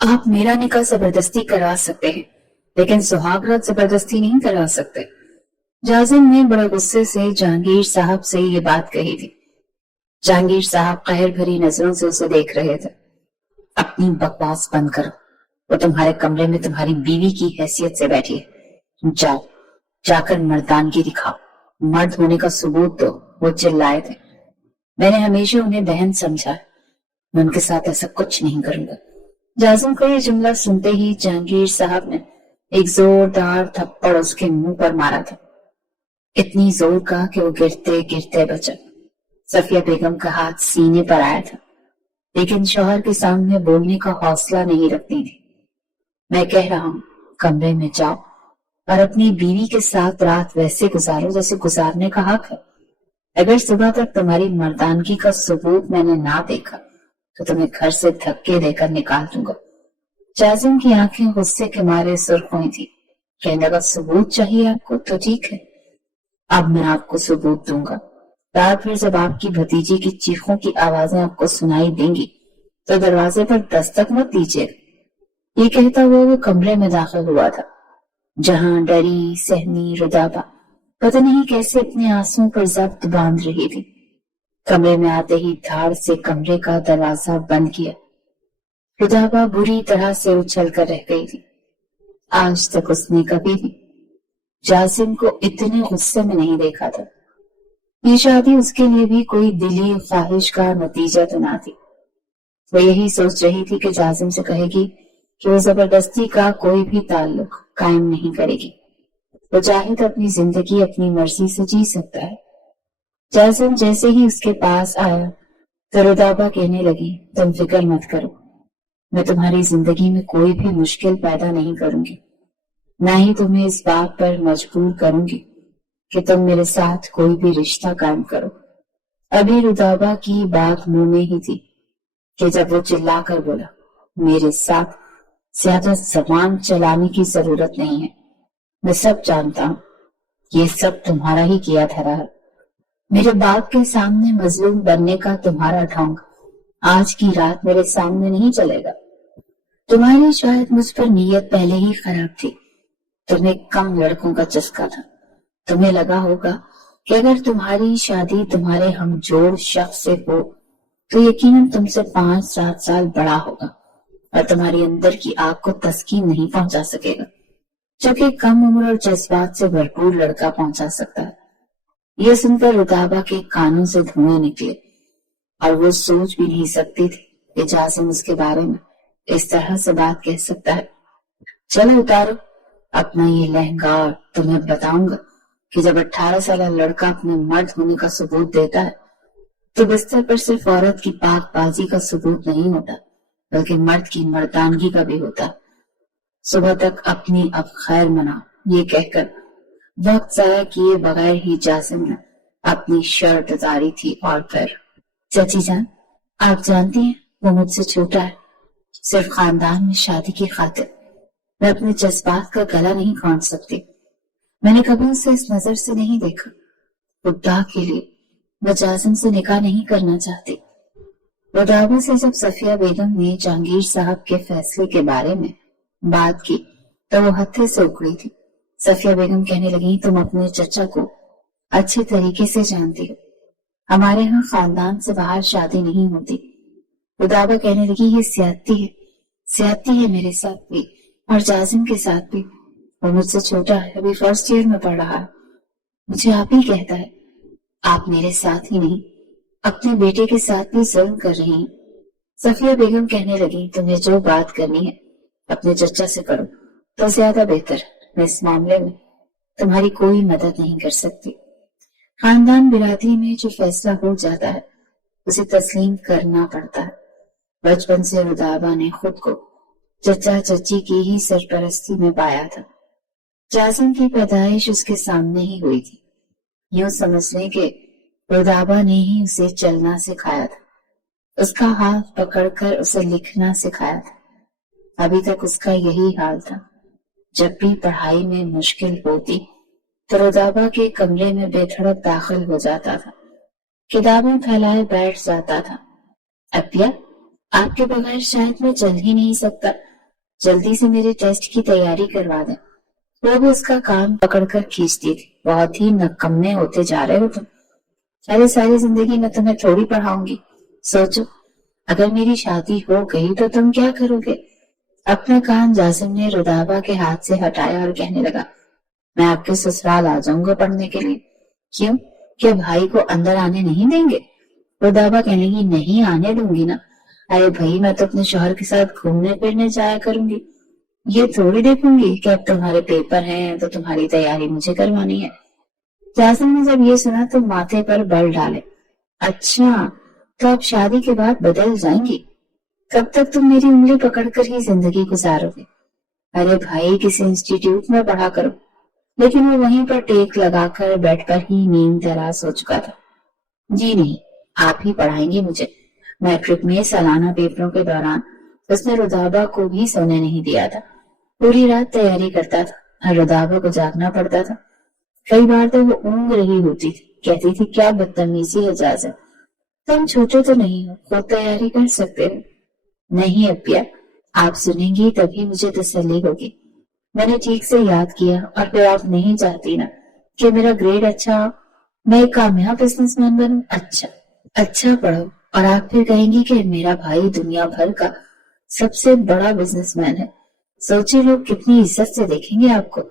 آپ میرا نکاح زبردستی کرا سکتے ہیں لیکن سہاگ رات زبردستی نہیں کرا سکتے۔ جازم نے بڑے غصے سے جہانگیر صاحب سے یہ بات کہی تھی۔ جہانگیر صاحب قہر بھری نظروں سے اسے دیکھ رہے تھے۔ اپنی بکواس بند کرو، وہ تمہارے کمرے میں تمہاری بیوی کی حیثیت سے بیٹھی ہے، جاؤ جا کر مردانگی دکھاؤ، مرد ہونے کا ثبوت دو۔ وہ چلائے تھے۔ میں نے ہمیشہ انہیں بہن سمجھا ہے، میں ان کے ساتھ ایسا کچھ نہیں کروں گا۔ جازم کا یہ جملہ سنتے ہی جہانگیر صاحب نے ایک زوردار تھپڑ اس کے منہ پر مارا تھا، اتنی زور کا کہ وہ گرتے گرتے بچا۔ صفیہ بیگم کا ہاتھ سینے پر آیا تھا لیکن شوہر کے سامنے بولنے کا حوصلہ نہیں رکھتی تھی۔ میں کہہ رہا ہوں کمرے میں جاؤ اور اپنی بیوی کے ساتھ رات ویسے گزارو جیسے گزارنے کا حق ہے۔ اگر صبح تک تمہاری مردانگی کا ثبوت میں نے نہ دیکھا تو تمہیں گھر سے دھکے دے کر نکال دوں گا۔ جازم کی آنکھیں غصے کے مارے سرخ ہوئی تھی۔ کہنے لگا ثبوت چاہیے آپ کو تو ٹھیک ہے، اب میں آپ کو ثبوت دوں گا۔ رات بھر جب آپ کی بھتیجی کی چیخوں کی آوازیں آپ کو سنائی دیں گی تو دروازے پر دستک مت دیجیے۔ یہ کہتا ہوا وہ کمرے میں داخل ہوا تھا جہاں ڈری سہمی رودابہ پتہ نہیں کیسے اپنے آنسوں پر ضبط باندھ رہی تھی۔ کمرے میں آتے ہی دھاڑ سے کمرے کا دروازہ بند کیا۔ رودابہ بری طرح سے اچھل کر رہ گئی تھی۔ آج تک اس نے کبھی بھی جازم کو اتنے غصے میں نہیں دیکھا تھا۔ یہ شادی اس کے لیے بھی کوئی دلی خواہش کا نتیجہ تو نہ تھی۔ وہ یہی سوچ رہی تھی کہ جازم سے کہے گی کہ وہ زبردستی کا کوئی بھی تعلق قائم نہیں کرے گی، وہ چاہے تو اپنی زندگی اپنی مرضی سے جی سکتا ہے۔ جازم جیسے ہی اس کے پاس آیا تو رودابہ کہنے لگی تم فکر مت کرو، میں تمہاری زندگی میں کوئی بھی مشکل پیدا نہیں کروں گی، نہ ہی تمہیں اس بات پر مجبور کروں گی کہ تم میرے ساتھ کوئی بھی رشتہ قائم کرو۔ ابھی رودابہ کی بات منہ میں ہی تھی کہ جب وہ چلا کر بولا میرے ساتھ زیادہ زبان چلانے کی ضرورت نہیں ہے، میں سب جانتا ہوں، یہ سب تمہارا ہی کیا دھرا ہے۔ میرے باپ کے سامنے مظلوم بننے کا تمہارا ڈھونگ آج کی رات میرے سامنے نہیں چلے گا۔ تمہاری شاید مجھ پر نیت پہلے ہی خراب تھی، تمہیں کم لڑکوں کا چسکا تھا، تمہیں لگا ہوگا کہ اگر تمہاری شادی تمہارے ہم جوڑ شخص سے ہو تو یقیناً تم سے 5-7 سال بڑا ہوگا اور تمہاری اندر کی آگ کو تسکین نہیں پہنچا سکے گا جو کہ کم عمر اور جذبات سے بھرپور لڑکا پہنچا سکتا ہے۔ یہ سن کر رودابہ کے کانوں سے دھوئیں نکلے اور وہ سوچ بھی نہیں سکتی تھی کہ جازم اس کے بارے میں اس طرح سے بات کہہ سکتا ہے۔ چلو اتارو اپنا یہ لہنگا اور تمہیں بتاؤں گا کہ جب 18 سالہ لڑکا اپنے مرد ہونے کا ثبوت دیتا ہے تو بستر پر صرف عورت کی پاک بازی کا ثبوت نہیں ہوتا بلکہ مرد کی مردانگی کا بھی ہوتا۔ صبح تک اپنی اب خیر منا، یہ کہہ کر وقت ضائع کیے بغیر ہی جازم نے اپنی شرٹ اتاری تھی اور پھر چچی جان آپ جانتی ہیں وہ مجھ سے چھوٹا ہے، صرف خاندان میں شادی کی خاطر میں اپنے جذبات کا گلا نہیں کھونچ سکتی، میں نے کبھی اسے اس نظر سے نہیں دیکھا، خدا کے لیے میں جازم سے نکاح نہیں کرنا چاہتی۔ رودابہ سے جب صفیہ بیگم نے جہانگیر صاحب کے فیصلے کے بارے میں بات کی تو وہ ہتھے سے اکڑی تھی۔ صفیہ بیگم کہنے لگی تم اپنے چچا کو اچھے طریقے سے جانتی ہو، ہمارے ہاں خاندان سے باہر شادی نہیں ہوتی۔ رودابہ کہنے لگی یہ زیادتی ہے میرے ساتھ بھی اور جازم کے ساتھ بھی، وہ مجھ سے چھوٹا ہے، ابھی فرسٹ ایئر میں پڑھ رہا ہے، مجھے آپ ہی کہتا ہے، آپ میرے ساتھ ہی نہیں اپنے بیٹے کے ساتھ بھی ظلم کر رہی ہیں۔ صفیہ بیگم کہنے لگی تمہیں جو بات کرنی ہے اپنے چچا سے کرو تو زیادہ بہتر، میں اس معاملے میں تمہاری کوئی مدد نہیں کر سکتی۔ خاندان برادری میں جو فیصلہ ہو جاتا ہے اسے تسلیم کرنا پڑتا ہے۔ بچپن سے رودابہ نے خود کو چچا چچی کی ہی سرپرستی میں پایا تھا۔ جازم کی پیدائش اس کے سامنے ہی ہوئی تھی، یوں سمجھ لیں کہ رودابہ نے ہی اسے چلنا سکھایا تھا، اس کا ہاتھ پکڑ کر اسے لکھنا سکھایا تھا۔ ابھی تک اس کا یہی حال تھا، جب بھی پڑھائی میں مشکل ہوتی تو رودابہ کے کمرے میں بے دھڑک داخل ہو جاتا تھا، کتابیں پھیلائے بیٹھ جاتا تھا۔ ابیا آپ کے بغیر شاید میں چل ہی نہیں سکتا، جلدی سے میرے ٹیسٹ کی تیاری کروا دیں۔ وہ بھی اس کا کام پکڑ کر کھینچتی تھی، بہت ہی نکمے ہوتے جا رہے ہو تم، ارے ساری زندگی میں تمہیں تھوڑی پڑھاؤں گی، سوچو اگر میری شادی ہو گئی تو تم کیا کرو گے؟ اپنا کان جاسم نے رودابا کے ہاتھ سے ہٹایا اور کہنے لگا، میں آپ کے سسرال آ جاؤں گا پڑھنے کے لیے۔ کیوں؟ کیا بھائی کو اندر آنے نہیں دیں گے؟ رودابا کہنے لگی، نہیں آنے دوں گی نا، ارے بھائی میں تو اپنے شوہر کے ساتھ گھومنے پھرنے جایا کروں گی، یہ تھوڑی دیکھوں گی کہ اب تمہارے پیپر ہیں تو تمہاری تیاری مجھے کروانی ہے۔ جاسم نے جب یہ سنا تو ماتھے پر بل ڈالے، اچھا تو اب شادی کے بعد بدل جائیں گی؟ کب تک تم میری انگلی پکڑ کر ہی زندگی گزارو گے؟ ارے بھائی کسی انسٹیٹیوٹ میں پڑھا کرو۔ لیکن وہ وہیں پر ٹیک لگا کر بیڈ پر ہی نیند دراز ہو چکا تھا۔ جی نہیں، آپ ہی پڑھائیں گے مجھے۔ میٹرک میں سالانہ پیپروں کے دوران اس نے رودابا کو بھی سونے نہیں دیا تھا، پوری رات تیاری کرتا تھا، رودابا کو جاگنا پڑتا تھا، کئی بار تو وہ اونگ رہی ہوتی تھی، کہتی تھی کیا بدتمیزی ہے جاسم، تم چھوٹے تو نہیں ہو، خود تیاری کر سکتے ہو۔ نہیں ابیا، آپ سنیں گی تبھی مجھے تسلی ہوگی، میں نے ٹھیک سے یاد کیا، اور پھر آپ نہیں چاہتی نا کہ میرا گریڈ اچھا ہو، میں ایک کامیاب بزنس مین بنوں۔ اچھا پڑھو اور آپ پھر کہیں گی کہ میرا بھائی دنیا بھر کا سب سے بڑا بزنس مین ہے، سوچے لوگ کتنی عزت سے دیکھیں گے آپ کو۔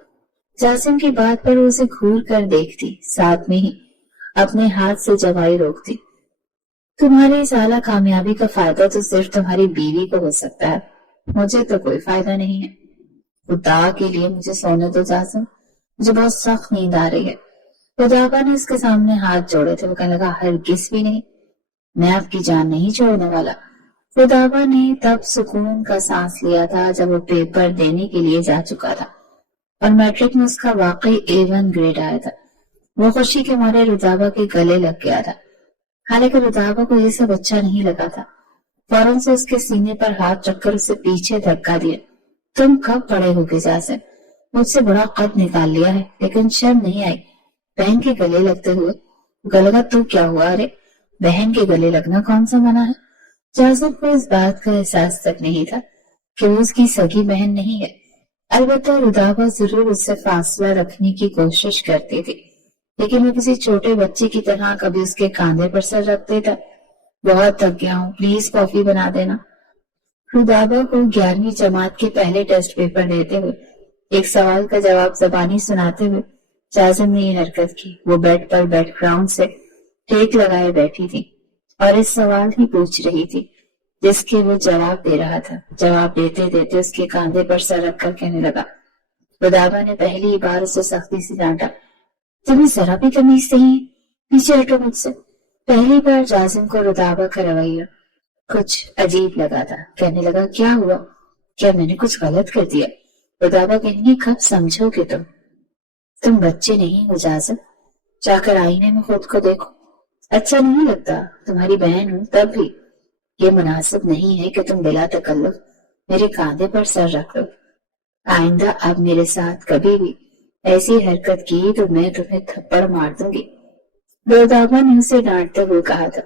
جاسم کی بات پر اسے گھور کر دیکھتی، ساتھ میں ہی اپنے ہاتھ سے جوائی روکتی، تمہاری اس اعلیٰ کامیابی کا فائدہ تو صرف تمہاری بیوی کو ہو سکتا ہے، مجھے تو کوئی فائدہ نہیں ہے۔ خدا کے لیے مجھے سونے دو جاسم، مجھے بہت سخت نیند آ رہی ہے۔ رودابا نے اس کے سامنے ہاتھ جوڑے تھے، وہ کہنے لگا، ہرگز بھی نہیں، میں آپ کی جان نہیں چھوڑنے والا۔ رودابا نے تب سکون کا سانس لیا تھا جب وہ پیپر دینے کے لیے جا چکا تھا اور میٹرک میں اس کا واقعی A1 گریڈ آیا تھا۔ وہ خوشی کے مارے رودابا کے گلے لگ گیا تھا، حالانکہ رودابا کو یہ سب اچھا نہیں لگا تھا۔ فوراً سے اس کے سینے پر ہاتھ رکھ کر اسے پیچھے دھکا دیا، تم کب بڑے ہو گے جاسم، مجھ سے بڑا قد نکال لیا ہے، لیکن شرم نہیں آئی بہن کے گلے لگتے ہوئے؟ گلگا تو کیا ہوا، ارے بہن کے گلے لگنا کون سا منع ہے؟ جاسم کو اس بات کا احساس تک نہیں تھا کہ وہ اس کی سگی بہن نہیں ہے۔ البتہ رودابا ضرور اس سے فاصلہ رکھنے کی کوشش کرتی تھی، لیکن وہ کسی چھوٹے بچے کی طرح کبھی اس کے کاندھے پر سر رکھ دیتا، بہت تھک گیا ہوں، پلیز کافی بنا دینا۔ رودابا کو 11ویں جماعت کے پہلے ٹیسٹ پیپر دیتے ہوئے ایک سوال کا جواب زبانی سناتے ہوئے جاسم نے یہ حرکت کی۔ وہ بیڈ پر بیک گراؤنڈ سے ٹیک لگائے بیٹھی تھی اور اس سوال ہی پوچھ رہی تھی جس کے وہ جواب دے رہا تھا۔ جواب دیتے دیتے اس کے کاندھے پر سر رکھ کر کہنے لگا، رودابا نے پہلی بار اسے سختی سے ڈانٹا، تمہیں ذرا بھی تمیز نہیں، پیچھے ہٹو مجھ سے۔ پہلی بار جاسم کو رودابا کا رویہ کچھ عجیب لگا تھا، کہنے لگا، کیا ہوا، کیا میں نے کچھ غلط کر دیا؟ رودابا کہنے، کب سمجھو کہ تم بچے نہیں ہو جاسم، جا کر آئینے میں خود کو دیکھو، اچھا نہیں لگتا، تمہاری بہن ہوں تب بھی یہ مناسب نہیں ہے کہ تم بلا تکلف میرے کاندھے پر سر رکھ لو۔ آئندہ اب میرے ساتھ کبھی بھی ایسی حرکت کی تو میں تمہیں تھپڑ مار دوں گی، رودابا نے اسے ڈانٹتے ہوئے کہا تھا۔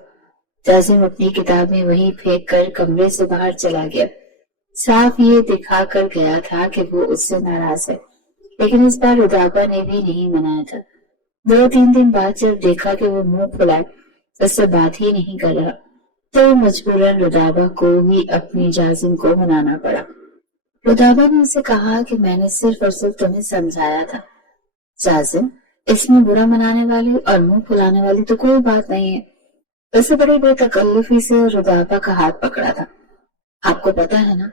جاسم اپنی کتابیں وہیں پھینک کر کمرے سے باہر چلا گیا، صاف یہ دکھا کر گیا تھا کہ وہ اس سے ناراض ہے، لیکن اس بار رودابا نے بھی نہیں منایا تھا۔ 2-3 دن بعد جب دیکھا کہ وہ منہ پھلائے اس سے بات ہی نہیں کر رہا تو مجبوراً رودابا کو ہی اپنی جاسم کو منانا پڑا۔ رودابا نے اسے کہا کہ میں نے صرف اور صرف تمہیں سمجھایا تھا جاسم، اس میں برا منانے والی اور منہ پھلانے والی تو کوئی بات نہیں ہے۔ اسے بڑی بے تکلفی سے رودابا کا ہاتھ پکڑا تھا۔ آپ کو پتا ہے نا،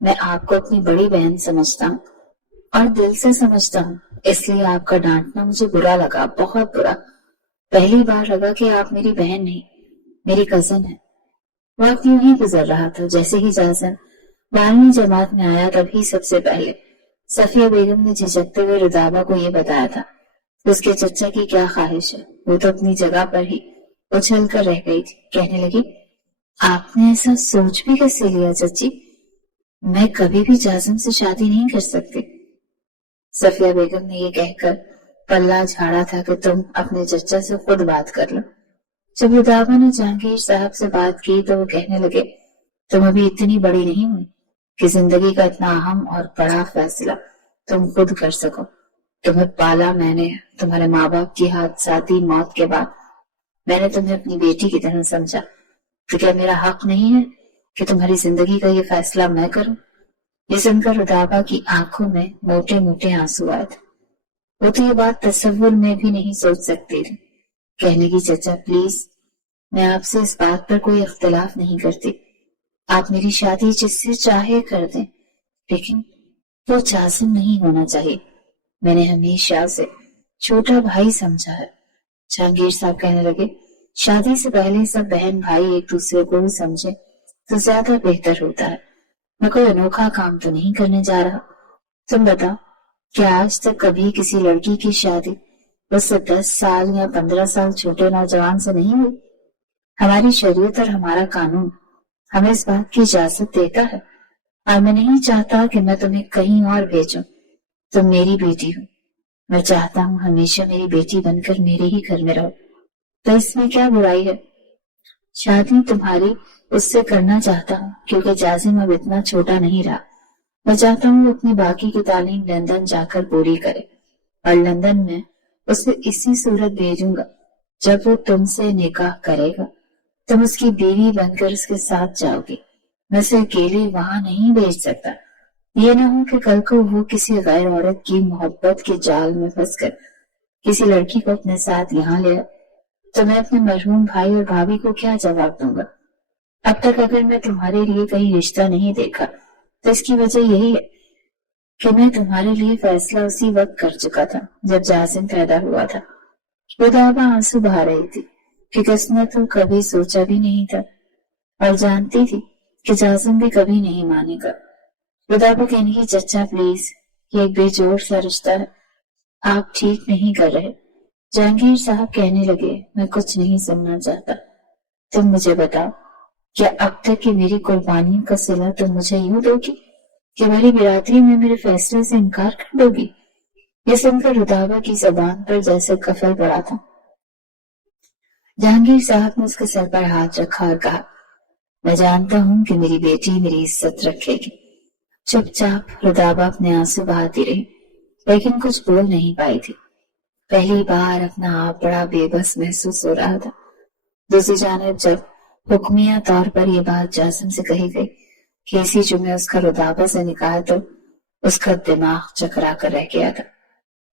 میں آپ کو اپنی بڑی بہن سمجھتا ہوں اور دل سے سمجھتا ہوں، اس لیے آپ کا ڈانٹنا مجھے برا لگا، بہت برا۔ پہلی بار لگا کہ آپ میری بہن نہیں، میری کزن ہے۔ وقت یوں ہی گزر رہا تھا، جیسے ہی جاسم 12ویں جماعت میں آیا تبھی سب سے پہلے صفیہ بیگم نے جھجکتے ہوئے رودابا کو یہ بتایا تھا اس کے چچا کی کیا خواہش ہے۔ وہ تو اپنی جگہ پر ہی اچھل کر رہ گئی تھی، کہنے لگی، آپ نے ایسا سوچ بھی کیسے لیا چچی؟ میں کبھی بھی جاسم سے شادی نہیں کر سکتی۔ صفیہ بیگم نے یہ کہہ کر پلہ جھاڑا تھا کہ تم اپنے چچا سے خود بات کر لو۔ جب رودابا نے جہانگیر صاحب سے بات کی تو وہ کہنے لگے، تم ابھی اتنی بڑی نہیں ہوئی کہ زندگی کا اتنا اہم اور بڑا فیصلہ تم خود کر سکو۔ تمہیں پالا میں نے، تمہارے ماں باپ کی حادثاتی موت کے بعد میں نے تمہیں اپنی بیٹی کی طرح سمجھا، تو کیا میرا حق نہیں ہے کہ تمہاری زندگی کا یہ فیصلہ میں کروں؟ یہ سن کر رودابا کی آنکھوں میں موٹے موٹے آنسو آئے تھے۔ وہ تو یہ بات تصور میں بھی نہیں سوچ سکتی تھی۔ کہنے کی چچا پلیز، میں آپ سے اس بات پر کوئی اختلاف نہیں کرتی، آپ میری شادی جس سے چاہے کر دیں، لیکن وہ جاسم نہیں ہونا چاہیے۔ میں نے ہمیشہ اسے چھوٹا بھائی سمجھا ہے۔ جہانگیر صاحب کہنے لگے، شادی سے پہلے سب بہن بھائی ایک دوسرے کو سمجھے تو زیادہ بہتر ہوتا ہے۔ میں کوئی انوکھا کام تو نہیں کرنے جا رہا۔ تم بتاؤ، کیا آج تک کبھی کسی لڑکی کی شادی اس سے 10 سال یا 15 سال چھوٹے نوجوان سے نہیں ہوئی؟ ہماری شریعت اور ہمارا قانون ہمیں اس بات کی اجازت دیتا ہے، اور میں نہیں چاہتا کہ میں تمہیں کہیں اور بھیجوں۔ تم میری بیٹی ہو، میں چاہتا ہوں ہمیشہ میری بیٹی بن کر میرے ہی گھر میں رہو، تو اس میں کیا برائی ہے؟ شادی تمہاری اس سے کرنا چاہتا ہوں کیونکہ جاسم اب اتنا چھوٹا نہیں رہا۔ میں چاہتا ہوں وہ اپنی باقی کی تعلیم لندن جا کر پوری کرے، اور لندن میں اسے اسی صورت بھیجوں گا جب وہ تم سے نکاح کرے گا۔ تم اس کی بیوی بن کر اس کے ساتھ جاؤ گی، میں اسے اکیلے وہاں نہیں بھیج سکتا۔ یہ نہ ہو کہ کل کو وہ کسی غیر عورت کی محبت کے جال میں پھنس کر کسی لڑکی کو اپنے ساتھ یہاں لے آئے، تو میں اپنے مرحوم بھائی اور بھابھی کو کیا جواب دوں گا؟ اب تک اگر میں تمہارے لیے کہیں رشتہ نہیں دیکھا تو اس کی وجہ یہی ہے کہ میں تمہارے لیے فیصلہ اسی وقت کر چکا تھا جب جاسم پیدا ہوا تھا۔ رودابا آنسو بہا رہی تھی کہ اس نے تو کبھی سوچا بھی نہیں تھا، اور جانتی تھی کہ جاسم بھی کبھی نہیں مانے گا۔ رودابا کہنے کی چچا پلیز، یہ ایک بے جوڑ سا رشتہ ہے، آپ ٹھیک نہیں کر رہے۔ جہانگیر صاحب کہنے لگے، میں کچھ نہیں سننا چاہتا، تم مجھے بتاؤ، کیا اب تک کی میری قربانیوں کا صلہ تم مجھے یوں دو گی کہ میری برادری میں میرے فیصلے سے انکار کر دو گی؟ یہ سن کر رودابا کی زبان پر جیسے قفل پڑا تھا۔ جہانگیر صاحب نے اس کے سر پر ہاتھ رکھا اور کہا، میں جانتا ہوں کہ میری بیٹی میری عزت رکھے گی۔ چپ چاپ رودابا اپنے آنسو بہاتی رہی، لیکن کچھ بول نہیں پائی تھی۔ پہلی بار اپنا آپ بڑا بے بس محسوس ہو رہا تھا۔ دوسری جانب جب حکمیہ طور پر یہ بات جاسم سے کہی گئی کہ اسی جمعے اس کا رودابا سے نکاح، تو اس کا دماغ چکرا کر رہ گیا تھا۔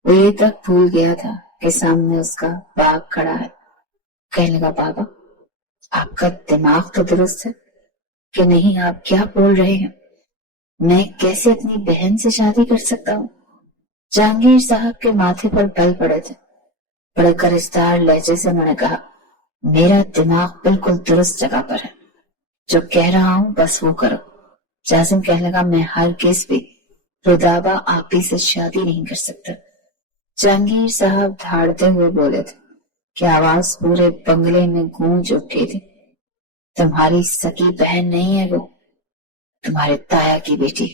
وہ یہ تک بھول گیا تھا کہ سامنے اس کا باپ کھڑا ہے۔ کہنے لگا، بابا آپ کا دماغ تو درست ہے کہ نہیں؟ آپ کیا بول رہے ہیں؟ میں کیسے اپنی بہن سے شادی کر سکتا ہوں؟ جہانگیر صاحب کے ماتھے پر بل پڑے تھے۔ بڑے کرشدار لہجے سے انہوں نے کہا، میرا دماغ بالکل درست جگہ پر ہے، جو کہہ رہا ہوں بس وہ کرو۔ جاسم کہنے لگا، میں ہرگز بھی رودابا آپی سے شادی نہیں کر سکتا۔ جہانگیر صاحب دھاڑتے ہوئے بولے تھے کہ آواز پورے بنگلے میں گونج اٹھی تھی، تمہاری سکی بہن نہیں ہے وہ، تمہارے تایا کی بیٹی۔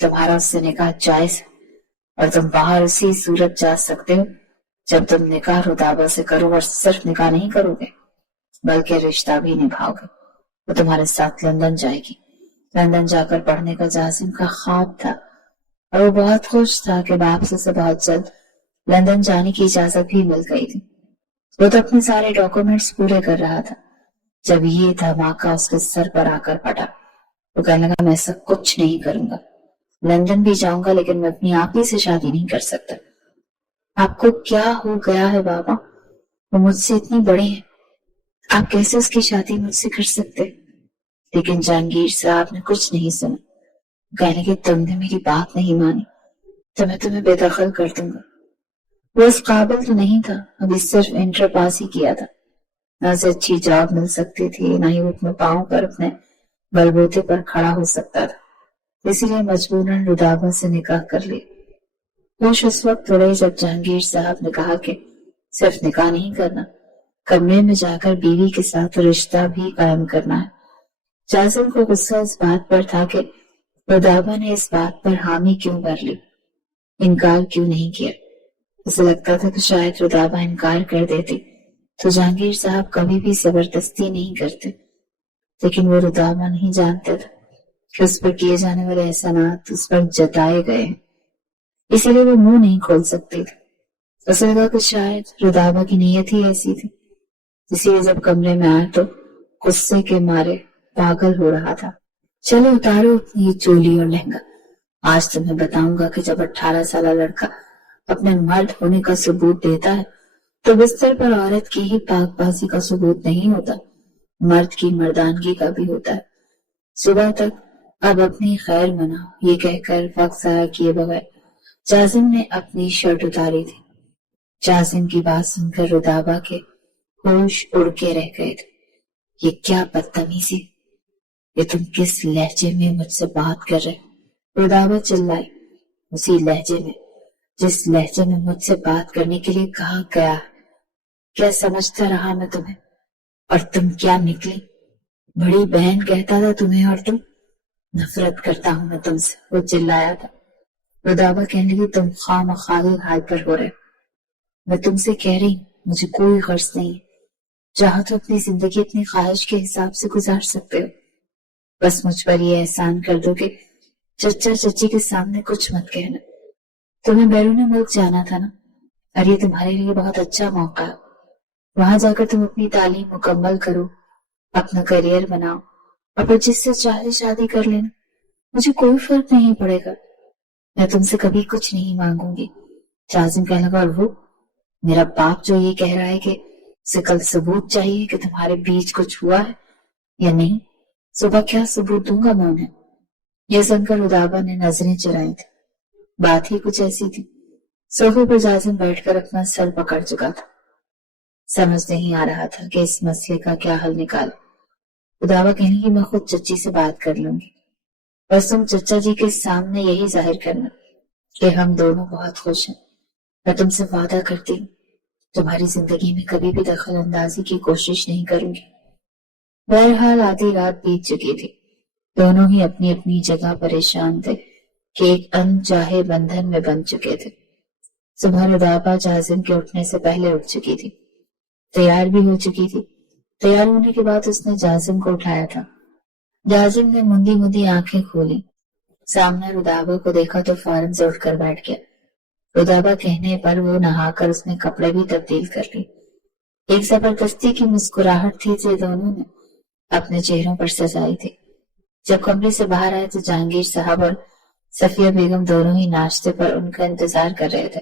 تمہارا اس سے نکاح جائز ہے، اور تم باہر اسی صورت جا سکتے ہو جب تم نکاح رودابا سے کرو، اور صرف نکاح نہیں کرو گے بلکہ رشتہ بھی نبھاؤ گے۔ وہ تمہارے ساتھ لندن جائے گی۔ لندن جا کر پڑھنے کا جاسم کا خواب تھا، اور وہ بہت خوش تھا کہ باپ سے بہت جلد لندن جانے کی اجازت بھی مل گئی تھی۔ وہ تو اپنے سارے ڈاکومنٹس پورے کر رہا تھا جب یہ دھماکہ اس کے سر پر آ کر پڑا۔ وہ کہنے لگا، میں ایسا کچھ نہیں کروں گا، لندن بھی جاؤں گا لیکن میں اپنی آپ ہی سے شادی نہیں کر سکتا۔ آپ کو کیا ہو گیا ہے بابا؟ وہ مجھ سے اتنی بڑی ہے، آپ کیسے اس کی شادی مجھ سے کر سکتے؟ لیکن جہانگیر صاحب نے کچھ نہیں سنا۔ کہنے کہ تم نے میری بات نہیں مانی تو میں تمہیں بے دخل کر دوں گا۔ وہ اس قابل تو نہیں تھا، ابھی صرف انٹر پاس ہی کیا تھا، نہ اسے اچھی جاب مل سکتی تھی، نہ ہی وہ اپنے پاؤں پر اپنے بلبوتے پر کھڑا ہو سکتا تھا، اسی لیے مجبوراً رودابا سے نکاح کر لی۔ ہوش اس وقت اڑے جب جہانگیر صاحب نے کہا کہ صرف نکاح نہیں کرنا، کمرے میں جا کر بیوی کے ساتھ رشتہ بھی قائم کرنا ہے۔ جاسم کو غصہ اس بات پر تھا کہ رودابا نے اس بات پر حامی کیوں کر لی، انکار کیوں نہیں کیا۔ اسے لگتا تھا کہ شاید رودابا انکار کر دیتی تو جہانگیر صاحب کبھی بھی زبردستی نہیں کرتے، لیکن وہ رتابہ نہیں جانتے تھے کہ اس پر کیے جانے والے احسانات اس پر جتائے گئے ہیں، اسی لیے وہ منہ نہیں کھول سکتی تھی۔ اسے لگا کہ شاید رتابہ کی نیت ہی ایسی تھی، اسی لیے جب کمرے میں آئے تو غصے کے مارے پاگل ہو رہا تھا۔ چلو اتارو اپنی یہ چولی اور لہنگا، آج تمہیں بتاؤں گا کہ جب 18 سالہ لڑکا اپنے مرد ہونے کا ثبوت دیتا ہے تو بستر پر عورت کی ہی پاک بازی کا ثبوت نہیں ہوتا، مرد کی مردانگی کا بھی ہوتا ہے۔ صبح تک اب اپنی خیر مناؤ، یہ کہہ کر وقت ضائع کیے بغیر جازم نے اپنی شرٹ اتاری تھی۔ جازم کی بات سن کر رتابہ کے ہوش اڑ کے رہ گئے تھے۔ یہ کیا بدتمیزی، یہ تم کس لہجے میں مجھ سے بات کر رہے؟ رتابہ چلائی، اسی لہجے میں جس لہجے میں مجھ سے بات کرنے کے لیے کہا گیا ہے۔ کیا سمجھتا رہا میں تمہیں، اور تم کیا نکلی؟ بڑی بہن کہتا تھا تمہیں، اور تم؟ نفرت کرتا ہوں میں تم سے، وہ چلایا تھا۔ رتابہ کہنے لگی تم خواہ ہائپر ہو رہے، میں تم سے کہہ رہی ہوں مجھے کوئی غرض نہیں ہے، چاہو تو اپنی زندگی اپنی خواہش کے حساب سے گزار سکتے ہو، بس مجھ پر یہ احسان کر دو کہ چچا چچی کے سامنے کچھ مت کہنا۔ تمہیں بیرون ملک جانا تھا نا، اور یہ تمہارے لیے بہت اچھا موقع ہے، وہاں جا کر تم اپنی تعلیم مکمل کرو، اپنا کیریئر بناؤ، اور پھر جس سے چاہے شادی کر لینا، مجھے کوئی فرق نہیں پڑے گا، میں تم سے کبھی کچھ نہیں مانگوں گی۔ جازم کہنے لگا، اور وہ میرا باپ جو یہ کہہ رہا ہے کہ اسے کل ثبوت چاہیے کہ تمہارے بیچ کچھ ہوا ہے یا نہیں، صبح کیا ثبوت دوں گا میں انہیں؟ یہ سن کر رتابہ نے نظریں چرائی تھی۔ بات ہی کچھ ایسی تھی۔ صوفے پر جازم بیٹھ کر اپنا سر پکڑ چکا تھا، سمجھ نہیں آ رہا تھا کہ اس مسئلے کا کیا حل نکالے۔ رتابہ کہنے کی میں خود چچی سے بات کر لوں گی، بس تم چچا جی کے سامنے یہی ظاہر کرنا کہ ہم دونوں بہت خوش ہیں، میں تم سے وعدہ کرتی ہوں تمہاری زندگی میں کبھی بھی دخل اندازی کی کوشش نہیں کروں گی۔ بہرحال آدھی رات بیت چکی تھی، دونوں ہی اپنی اپنی جگہ پریشان تھے کہ ایک انچاہے بندھن میں بن چکے تھے۔ صبح رتابہ جازم کے اٹھنے سے پہلے اٹھ چکی تھی، تیار بھی ہو چکی تھی۔ تیار ہونے کے بعد اس نے جازم کو اٹھایا تھا۔ جازم نے مندی مندی آنکھیں کھولی، سامنے رتابہ کو دیکھا تو فوراً سے اٹھ کر بیٹھ گیا۔ رتابہ کہنے پر وہ نہا کر اس نے کپڑے بھی تبدیل کر لی۔ ایک زبردستی کی مسکراہٹ تھی جو دونوں نے اپنے چہروں پر سجائی تھی۔ جب کمرے سے باہر آئے تو جہانگیر صاحب اور صفیہ بیگم دونوں ہی ناشتے پر ان کا انتظار کر رہے تھے۔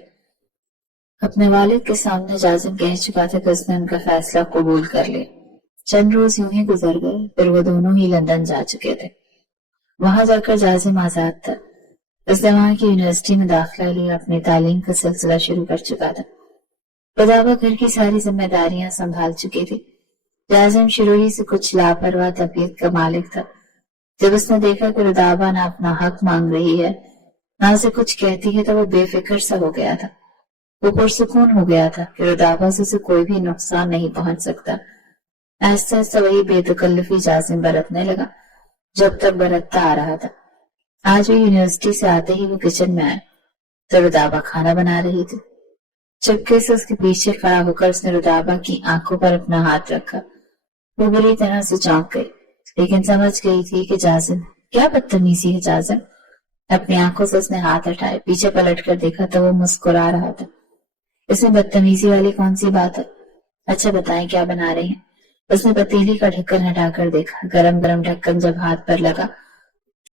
اپنے والد کے سامنے جازم کہہ چکا تھا کہ اس نے ان کا فیصلہ قبول کر لیا۔ چند روز یوں ہی گزر گئے، پھر وہ دونوں ہی لندن جا چکے تھے۔ وہاں جا کر جازم آزاد تھا، اس نے وہاں کی یونیورسٹی میں داخلہ لیا، اپنی تعلیم کا سلسلہ شروع کر چکا تھا۔ رتابہ گھر کی ساری ذمہ داریاں سنبھال چکی تھی۔ جازم شروع ہی سے کچھ لاپرواہ طبیعت کا مالک تھا۔ جب اس نے دیکھا کہ رتابہ نہ اپنا حق مانگ رہی ہے نہ اسے کچھ کہتی ہے تو وہ بے فکر سا ہو گیا تھا۔ وہ پرسکون ہو گیا تھا کہ رتابہ سے اسے کوئی بھی نقصان نہیں پہنچ سکتا۔ آہستہ آہستہ وہی بے تکلفی جازم برتنے لگا جب تک برتتا آ رہا تھا۔ آج بھی یونیورسٹی سے آتے ہی وہ کچن میں آئے تو رتابہ کھانا بنا رہی تھی۔ چپکے سے اس کے پیچھے کھڑا ہو کر اس نے رتابہ کی آنکھوں پر اپنا ہاتھ رکھا۔ وہ بری طرح سے چونک گئی، لیکن سمجھ گئی تھی کہ جازم کیا بدتمیزی ہے۔ جازم اپنی آنکھوں سے اس نے ہاتھ ہٹائے، پیچھے پلٹ کر دیکھا تو وہ مسکرا رہا تھا۔ اس میں بدتمیزی والی کون سی بات ہے؟ اچھا بتائیں کیا بنا رہی ہیں؟ اس نے پتیلی کا ڈھکن ہٹا کر دیکھا، گرم گرم ڈھکن جب ہاتھ پر لگا